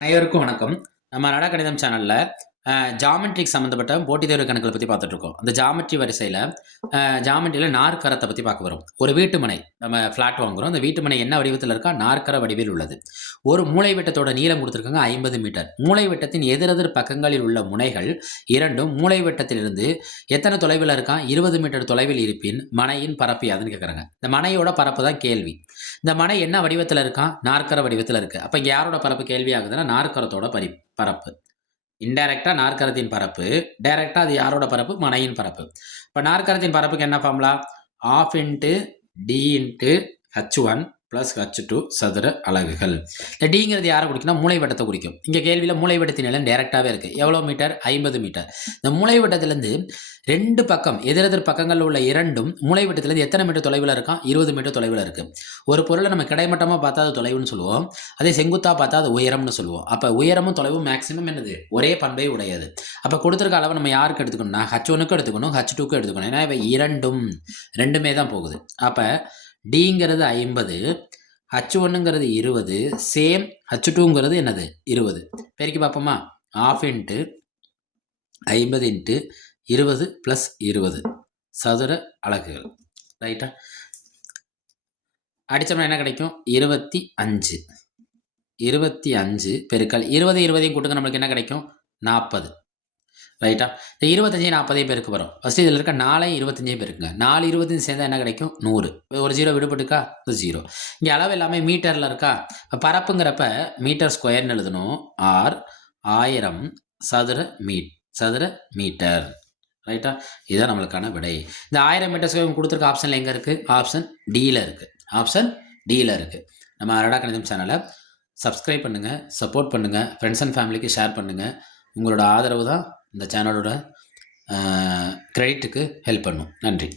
அனைவருக்கும் வணக்கம். நம்ம நடா கணிதம் சேனல்ல ஜாமெட்ரிக் சம்மந்தப்பட்ட போட்டித் தேர்வு கணக்குகள பத்தி பார்த்துட்டுருக்கோம். அந்த ஜாமெட்ரி வரிசையில ஜாமெட்ரியில நாற்கரத்த பத்தி பார்க்க போறோம். ஒரு வீட்டுமனை நம்ம ஃப்ளாட் வாங்குறோம். அந்த வீட்டுமனை என்ன வடிவத்தில இருக்கா? நாற்கர வடிவில் உள்ளது. ஒரு மூலைவிட்டத்தோட நீளம் குடுத்திருக்காங்க 50 மீட்டர். மூலைவிட்டத்தின் எதிரெதிர் பக்கங்களில் உள்ள முனைகள் இரண்டும் மூலைவிட்டத்திலிருந்து எத்தனை தொலைவில இருக்காம்? 20 மீட்டர் தொலைவில் இருப்பின் மனையின் பரப்பு யாதுன்னு கேட்குறாங்க. இந்த மனையோட பரப்பு தான் கேள்வி. இந்த மனை என்ன வடிவத்தில இருக்காம்? நாற்கர வடிவத்தில இருக்கு. அப்ப இங்க யாரோட பரப்பு கேள்வி ஆகுதுன்னா, நாற்கரத்தோட பரப்பு. இன்டைரக்ட்டா நாற்கரத்தின் பரப்பு. டைரக்ட்டா அது யாரோட பரப்பு? மனையின் பரப்பு. இப்ப நாற்கரத்தின் பரப்புக்கு என்ன formula? ½ into d into h1 plus h2 சதுர அலகுகள். இந்த டிங்கிறது யாரை குறிக்கும்னா மூலைவிட்டத்தை குறிக்கும். இங்க கேள்வியில மூலைவிட்டத்தின் நீளம் டைரக்டாவே இருக்கு. எவ்வளவு மீட்டர்? 50 மீட்டர். இந்த மூலைவிட்டத்திலிருந்து 2 பக்கம் எதிரெதிர் பக்கங்கள்ல உள்ள இரண்டும் மூலைவிட்டத்திலிருந்து எத்தனை மீட்டர் தொலைவில் இருக்காம்? 20 மீட்டர் தொலைவில் இருக்கு. ஒரு பொருளை நம்ம கிடைமட்டமா பார்த்தா அது தொலைவுன்னு சொல்லுவோம். அதே செங்குத்தா பார்த்தா அது உயரம்னு சொல்லுவோம். அப்ப உயரமும் தொலைவும் மேக்ஸிமம் என்னது? ஒரே பண்பை உடையது. அப்ப கொடுத்திருக்க அளவை நம்ம யாருக்கு எடுத்துக்கணும்னா h1க்கு எடுத்துக்கணும், h2க்கு எடுத்துக்கணும். ஏன்னா இவை ரெண்டுமே தான் போகுது. அப்ப டிங்கிறது 50, h1ங்கிறது 20, சேம் h2ங்கிறது என்னது? 20. பெருக்கி பார்ப்போமா? ½ இன்ட்டு 50 இன்ட்டு 20 பிளஸ் 20 சதுர அலகுகள். ரைட்டா? அடிச்சோம்னா என்ன கிடைக்கும்? 25. 25 பெருக்கல் 20 20 கூட்டுங்க, நம்மளுக்கு என்ன கிடைக்கும்? 40. ரைட்டா? இந்த 25 40 பெருக்க போகிறோம். ஃபஸ்ட்டு இதில் இருக்க 4 25 பெருக்குங்க. 4 25 சேர்ந்தா என்ன கிடைக்கும்? 100. ஒரு 0 விடுபட்டுக்கா? இது 0. இங்கே அளவு எல்லாமே மீட்டரில் இருக்கா? இப்போ பரப்புங்கிறப்ப மீட்டர் ஸ்கொயர்னு எழுதணும். ஆர் 1000 சதுர மீட்டர். ரைட்டா? இதுதான் நம்மளுக்கான விடை. இந்த 1000 மீட்டர் ஸ்கொயர் கொடுத்துருக்க ஆப்ஷனில் எங்கே இருக்குது? ஆப்ஷன் டியில் இருக்குது. ஆப்ஷன் டியில் இருக்குது. நம்ம அரடா கணிதம் சேனலை சப்ஸ்கிரைப் பண்ணுங்கள், சப்போர்ட் பண்ணுங்கள், ஃப்ரெண்ட்ஸ் அண்ட் ஃபேமிலிக்கு ஷேர் பண்ணுங்கள். உங்களோட ஆதரவு தான் இந்த சேனலோட கிரெடிட்டுக்கு ஹெல்ப் பண்ணும். நன்றி.